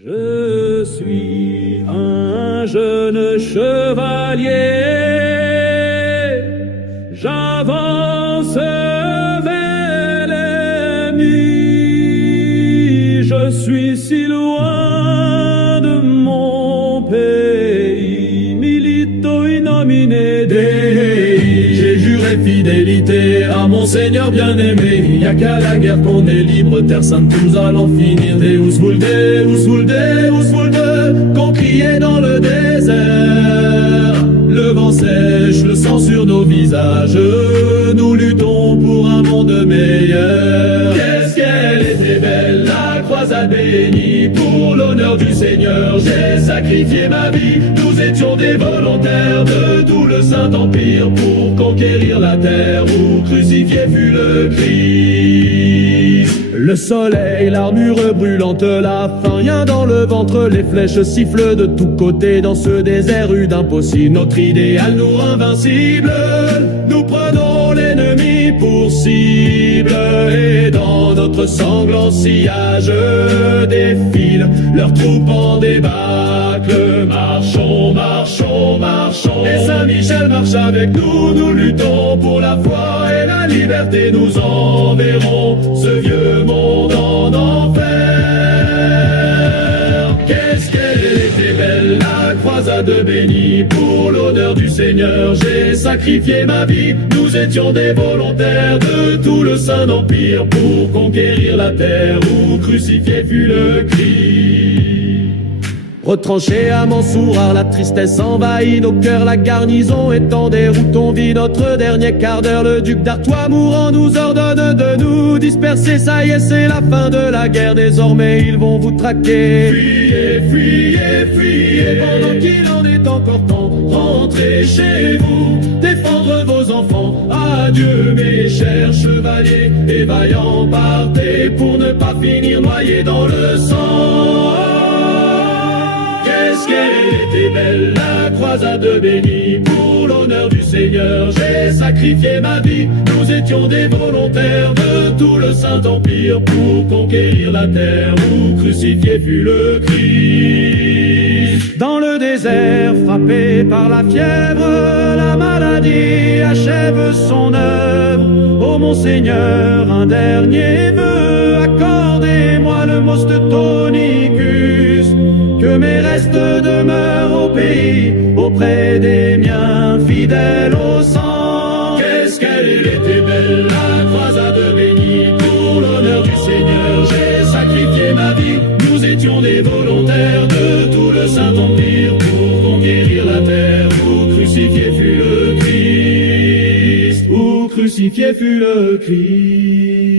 Je suis un jeune chevalier, j'avance vers l'ennemi, je suis si loin de mon pays, milito in nomine Dei. J'ai juré fidélité à mon Seigneur bien-aimé. Y'a qu'à la guerre qu'on est libre, terre sainte nous allons finir. Deus vult, Deus vult, Deus vult, qu'on criait dans le désert. Le vent sèche, le sang sur nos visages, nous luttons pour un monde meilleur. Qu'est-ce qu'elle était belle, la croisade bénie. Pour l'honneur du Seigneur, j'ai sacrifié ma vie. Nous étions des volontaires de tout le Saint-Empire pour conquérir la terre où crucifié fut le Christ. Le soleil, l'armure brûlante, la faim, rien dans le ventre, les flèches sifflent de tous côtés dans ce désert rude impossible. Notre idéal nous rend invincibles, nous prenons l'ennemi pour cible et dans notre sanglant sillage défilent leurs troupes en débâcle. Marchons, marchons, marchons, et Saint-Michel marche avec nous. Nous luttons pour la foi et la liberté, nous enverrons ce vieux monde en enfer. Qu'est-ce qu'elle était belle, la croisade bénie. Pour l'honneur du Seigneur, j'ai sacrifié ma vie. Nous étions des volontaires de tout le Saint-Empire pour conquérir la terre où crucifié fut le Christ. Retranchés à Mansourah, la tristesse envahit nos cœurs, la garnison est en déroute, on vit notre dernier quart d'heure. Le duc d'Artois mourant nous ordonne de nous disperser, ça y est c'est la fin de la guerre, désormais ils vont vous traquer. Fuyez, fuyez, fuyez, pendant qu'il en est encore temps, rentrez chez vous, défendre vos enfants. Adieu mes chers chevaliers et vaillants, partez pour ne pas finir noyés dans le sang. Qu'est-ce qu'elle était belle, la croisade bénie. Pour l'honneur du Seigneur, j'ai sacrifié ma vie. Nous étions des volontaires de tout le Saint-Empire pour conquérir la terre où crucifié fut le Christ. Dans le désert, frappé par la fièvre, la maladie achève son œuvre. Ô mon Seigneur, un dernier vœu, accordez-moi le most tonicus, que mes restes demeurent au pays, auprès des miens fidèles au sang. Qu'est-ce qu'elle était belle, la croisade bénie. Pour l'honneur du Seigneur, j'ai sacrifié ma vie. Nous étions des volontaires de tout le Saint-Empire pour conquérir la terre où crucifié fut le Christ, où crucifié fut le Christ.